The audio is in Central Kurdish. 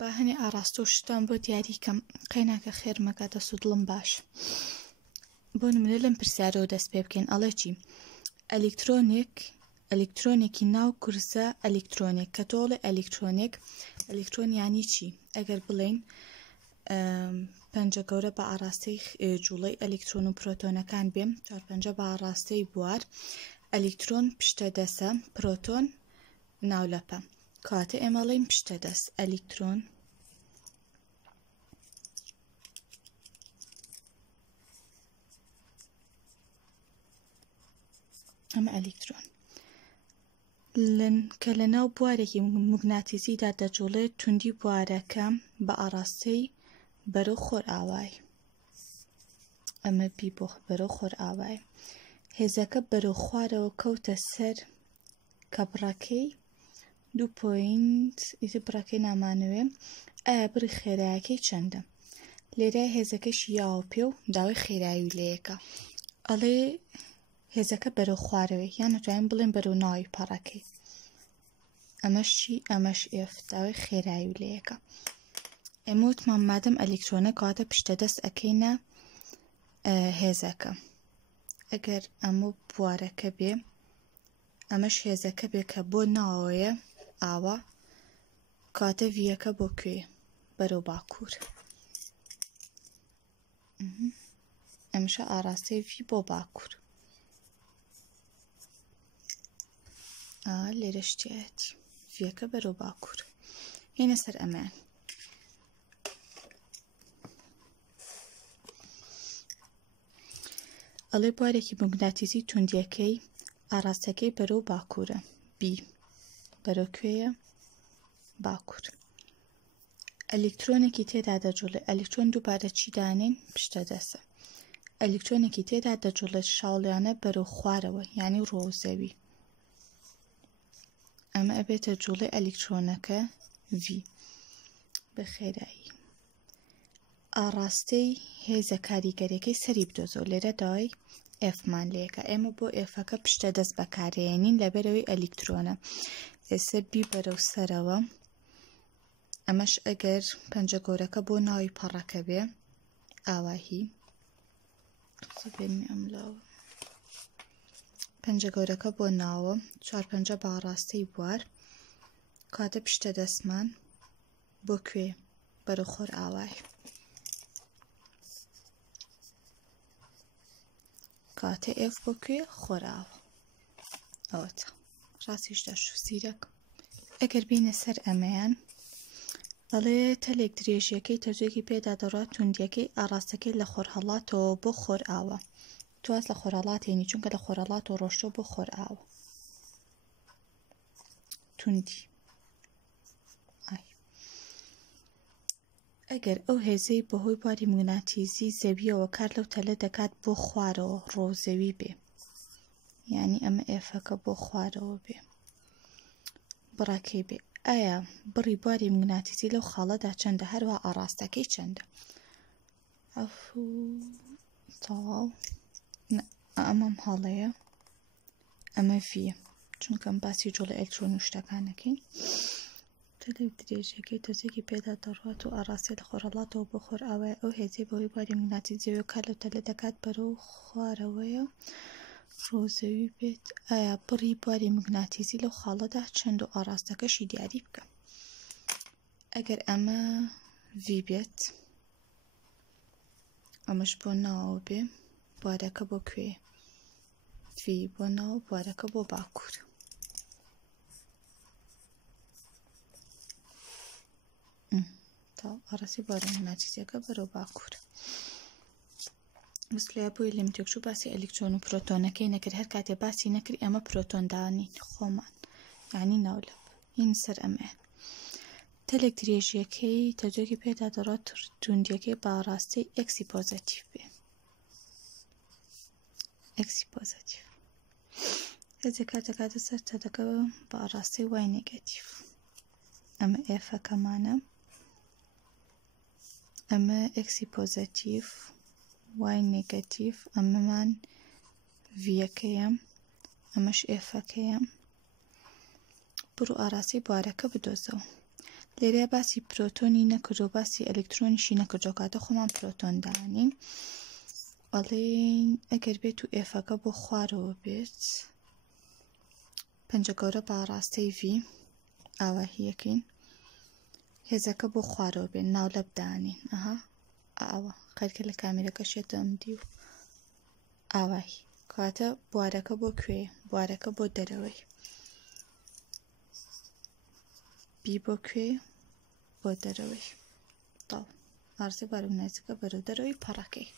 با هەنێ ئاراستە و شتان بۆ دیاریکەم قەیناکە خێرمەکە دەست و دڵم باش بۆ نمونە لەم پرسیارەوە دەست پێ بکەین ئەڵێ چی ئەلکترۆنێکی ناو کورسە ئەلکترۆنێک کە تۆڵێ ئەلکترۆن یانی چی ئەگەر بڵێن پەنجە گەورە بە ئاراستەی جوڵەی ئەلکترۆن و پرۆتۆنەکان بێم چارپەنجە بە ئاراستەی بوار ئەلکترۆن پشتە دەسە پرۆتۆن ناولەپە کاتە ئێمەڵێن پشتە دەست ئەلکترۆن ئەمە ئەلکترۆن کە لە ناو بوارێکی موگناتیزیدا دەجوڵێت توندی بوارەکە بە ئاراستەی بەرەو خۆر ئاوای ئەمە بی بۆ بەرەو خۆر ئاوای هێزەکە بەرەو خوارەوە کەوتە سەر کە بڕەکەی 2 پۆینت ئیتر بڕەکەی نامانەوێ ئایا بڕی خێراییەکەی چەندە لێرە هێزەکەشی یاوە پێ و داوای خێرایی لەیەکە ئەڵێ هێزەکە بەرەو خوارەوەی یان نەتوانین بڵێن بەرەو ناوی پەڕەکەی ئەمەش چی ئەمەش ئێف داوای خێرایی لەیەکە ئێمە وتمان مادەم ئەلکترۆنە کەواتە پشتە دەست ئەکەینە هێزەکە ئەگەر ئەمە بوارەکە بێ ئەمەش هێزەکە بێ کە بۆ ناوەیە ئاوە کاتە ڤیەکە بۆ کوێ بەرەو باکوور ئەمشە ئاراستەی ڤی بۆ باکوور لێرە شتێتی ڤیەکە بەرەو باکوور هێنە سەر ئەمان ئەڵێ بوارێکی موگناتیزی توندیەکەی ئاراستەکەی بەرەو باکوورە بی بەرەو کوێیە باکوور ئەلکترۆنێکی تێدا دەجوڵێت ئەلکترۆن دووبارە چی دانین پشتە دەسە ئەلکترۆنێکی تێدا دەجوڵێت شاڵیانە بەرەو خوارەوە یعنی ڕۆزەوی ئەمە ئەبێتە جوڵەی ئەلکترۆنەکە ڤی بە خێرایی ئاراستەی هێزە کاریگەریەکەی سەری بدۆزەوە لێرە داوای ئێفمان لەیەکە ئێمە بۆ ئێفەکە پشتە دەست بەکارێنین لەبەرەوەی ئەلکترۆنە ئێستا بی بەرەو سەرەوە ئەمەش ئەگەر پەنجە گەورەکە بۆ ناوی پەڕەکە بێ ئاواهی پەنجە گەورەکە بۆ ناوە چارپەنجە بە ئاراستەی بوار کاتە پشتە دەستمان بۆ کوێ بەرەو خۆر ئاوای کاتە ئێف بۆ کوێ خۆر ئاوە ئەوەتە ڕاستیشدا شوسیرەک ئەگەر بینە سەر ئەمەیان ئەڵێ تەلێک درێژیەکەی تەجێکی پێدا دەڕات توندیەکەی ئاراستەکەی لە خۆرهەڵاتەوە بۆ خۆر ئاوە تواز لە خۆرهەڵاتێنی چونکە لە خۆرهەڵاتەوە ڕۆشتۆ بۆ خۆر ئاوە توندی ئەگەر ئەو هێزەی بەهۆی بواری موگناتیزی زەویەوە کار لەو تەلە دەکات بۆ خوارەوە ڕۆزەوی بێ یعنی ئەمە ئێفەکە بۆ خوارەوە بێ بڕەکەی بێ ئایا بڕی بواری موگناتیزی لەو خاڵەدا چەندە هەروە ئاراستەکەی چەندە تەواو ئەمەم هەڵەیە ئەمە ڤیە چونکەم باسی جوڵە ئەلکترۆن و شتەکانەکەین تەلێک درێژیەکەی تۆزێکی پێدا دەڕات و ئاراستی لە خۆرهەڵاتەوە بۆ خۆر ئاوای ئەو هێزەی بەهۆی بواری موگناتیزیەوە کار لەو تەلە دەکات بەرەو خوارەوەیە ڕۆزەوی بێت ئایا بڕی بواری موگناتیزی لەو خاڵەدا چەند و ئاراستەکەشی دیاری بکە ئەگەر ئەمە ڤی بێت ئەمەش بۆ ناوە بێ بوارەکە بۆ کوێ ڤی بۆ ناو بوارەکە بۆ باکوور ئاراستی بواری موگناتیزیەکە بەرەو باکوور مسلەیە بۆی لێم تێکچوو باسی ئەلکترۆن و پرۆتۆنەکەی نەکرد هەر کاتێ باسی نەکرد ئەمە پرۆتۆن دانین خۆمان یعنی ناولە هین سەر ئەمە تەلێک درێژیەکەی تەجێکی پێدا دەڕات توندیەکەی بە ئاراستەی ئێکسی پۆزەتیڤ بێ ئێکسی پۆزەتیڤ هێزێک کاتەکاتە سەر تەلەکە بە ئاراستەی وای نێگەتیڤ ئەمە ئێفەکەمانە ئەمە ئێکسی پۆزەتیڤ وای نێگەتیڤ ئەمەمان ڤیەکەیە ئەمەش ئێفەکەیە بڕ و ئاراستی بوارەکە بدۆزەوە لێرە باسی پرۆتۆنی نەکردو باسی ئەلکترۆنیشی نەکردو کاتە خۆمان پرۆتۆن دانین ئەڵێن ئەگەر بێت و ئێفەکە بۆ خوارەوە بێت پەنجە گەورە باڕاستەی V ئاواهیەکەین هێزەکە بۆ خوارەوە بێن ناولە بدانین ئاوە خەرکە لە کامێرەکە شێتە ئەمدی و ئاواهی کاتە بوارەکە بۆ کوێ بوارەکە بۆ دەرەوەی بی بۆ کوێ بۆ دەرەوەی تاو ئارزێ بارودۆخ نزیکە بەرەو دەرەوەی پەڕەکەی